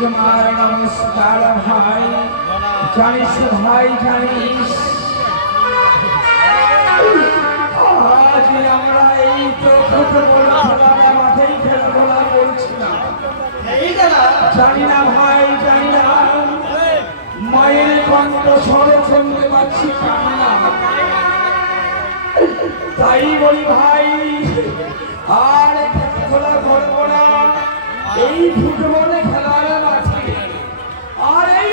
তোমার নমস্কার ভাই। জানিস ভাই, জানিস আজ আমরা এই তো ফুটবল মাঠেই খেলাধুলা করছিলাম। জানি না ভাই, জানি না মায়ের কণ্ঠ স্বরে শুনতে পাচ্ছি না, তাই বলি ভাই আর খেলা করবো না এই ফুটবলে খেলার মাঠে। আর এই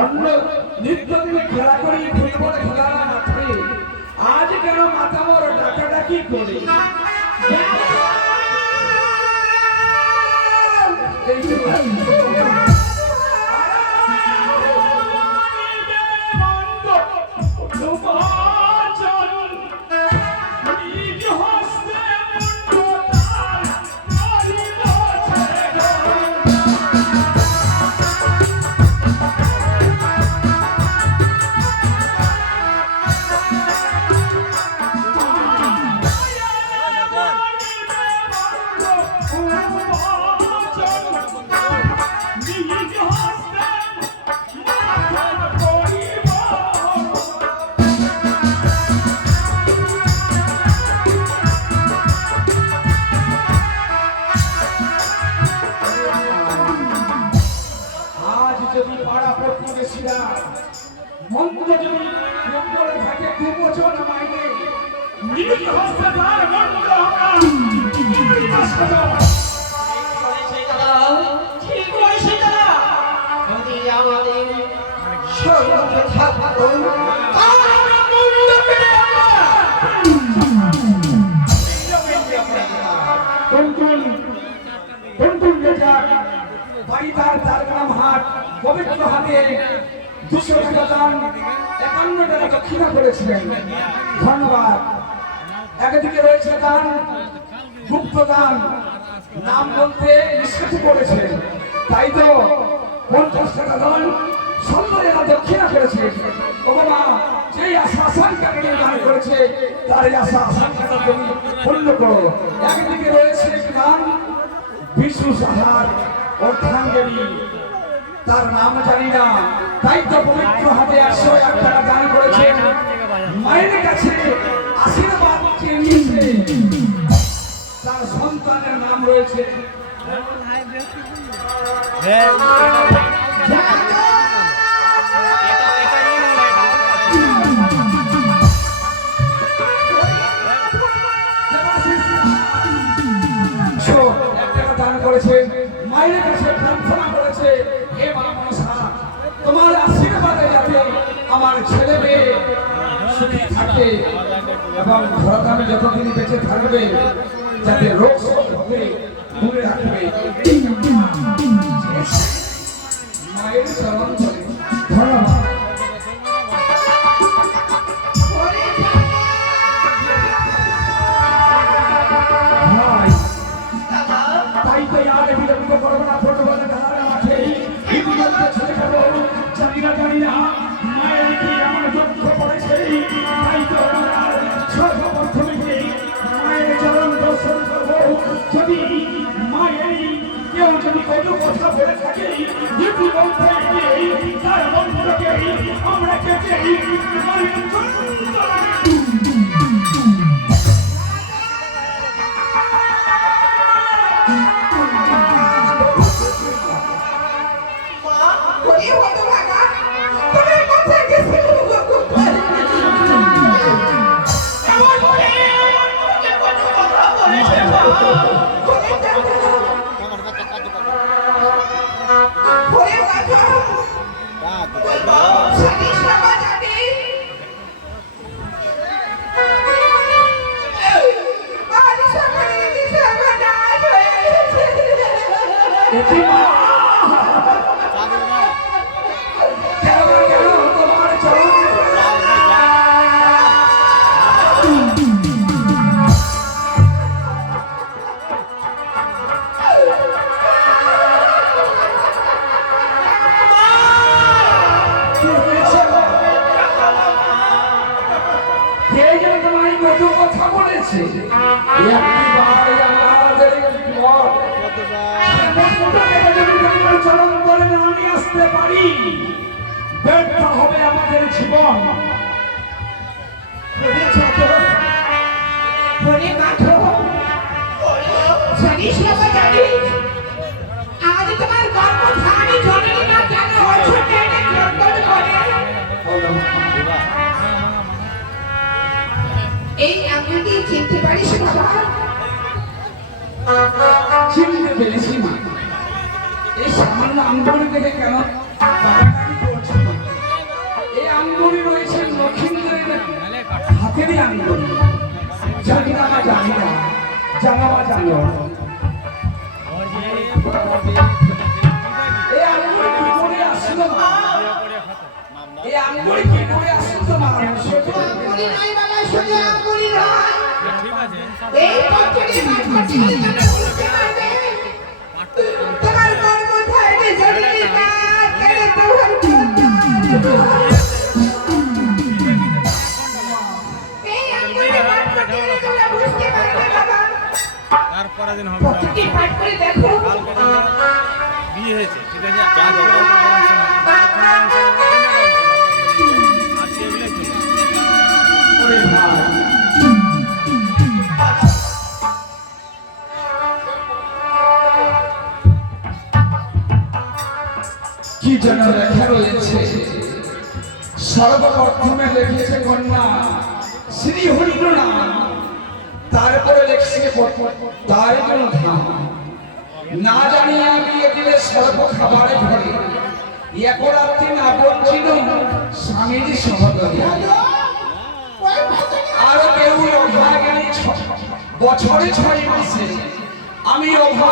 অন্য নিত্যদিনে খেলা করি ফুটবল খেলার মাঠে আজ কেন মাতামর ডাকাডাকি করে? যদি পাড়া প্রতিবেশীরা মন্দ যদি করে থাকে দুবছর মাইনে নিজ হস্তে তার মন্দ আমাদের সর্বদা থাকবো পবিত্র হাতে 200 টাকা দান 51 টাকা দক্ষিণা করেছিলেন। ধন্যবাদ। একদিকে রয়েছে দান, গুপ্ত দান, নাম বলতে নিষেধ করেছেন, তাই তো 50 টাকা দান সন্ধ্যা দক্ষিণা করেছে। ভগবা যেই আশা আশঙ্কাকে নিয়ে দান করেছে তার এই আশা আশঙ্কাটা তুমি পূর্ণ করো। একদিকে রয়েছে গান বিষ্ণু সাহার অর্থাঙ্গিনী, তার নাম জানি না, তাই তো পবিত্র হাতে 101 টাকা দান করেছেন। মায়ের কাছে আশীর্বাদ চেয়ে নিয়েছে, তার সন্তানের নাম রয়েছে দান করেছে। মায়ের কাছে প্রার্থনা করেছে, হে মা মনসা, তোমার আশীর্বাদে যাতে আমার ছেলে মেয়ে সুখী থাকে এবং ঘরকামে যতদিন বেঁচে থাকবে যাতে রোগ হবে দূরে রাখবে। মায়ের চরণ ধরে ধন্যবাদ। তাই তো আর বিলম্ব করবো না, ফুটবল খেলার মাঠে জানি না মায়ের কি আমার লক্ষ্য পড়েছে, তাই তো সর্বপ্রথমে মায়ের চরণ দর্শন করবো। যদি মায়ের কেউ যদি কোনো কথা বলে থাকে বলতে তার মন্ত্রকে আমরা কেটে এটি মা কেন কেন তোমার চরণ কথা বলেছে চরণ করে আমি আসতে পারি ব্যর্থ হবে আমাদের জীবন। আমাদের তোমার গর্ব ধারী জননী না কেন এই আঙ্গুল দিয়ে চিনতে পারিস বাবা? চিনতে পেরেছি মা। এই সামান্য আঙ্গুলি দেখে কেন কাটাকাটি করছি? এই আঙ্গুলি রয়েছে লক্ষ্মীদের হাতেরই আঙ্গুলি। জানি না মা, জানি না, জানা মা জানো। এই আঙ্গুলি কি করে আসলো মা? এই আঙ্গুলি কি করে আসলো মা? আঙ্গুলি নয় বাবা, শুধু আঙ্গুলি নয়। এই পথটি মাঝখানে তুমি বুঝতে পারবে। তোমার গর্ব ধারী জননী না কেন তোমার এই আঙ্গুলি মাঝখানে তোমরা বুঝতে পারবে বাবা। তারপরে দিন হবে পথটি পাঠ করে দেখো। বিয়ে হয়েছে, ঠিক আছে? আজকে এগুলো ওরে ভাই, কি যেন লেখা রয়েছে, সর্বপ্রথমে লিখেছে কন্যা শ্রী হরির নাম, তারপরে লিখছে তার জন্য ধাম। না জানিয়ে বিয়ে দিলে সর্ব খাবারে ঘরে, এক রাত্রি না বলছিল স্বামীর সহদরে। আর কেউ অভাগিনী বছরে 6 মাসে, আমি অভাগ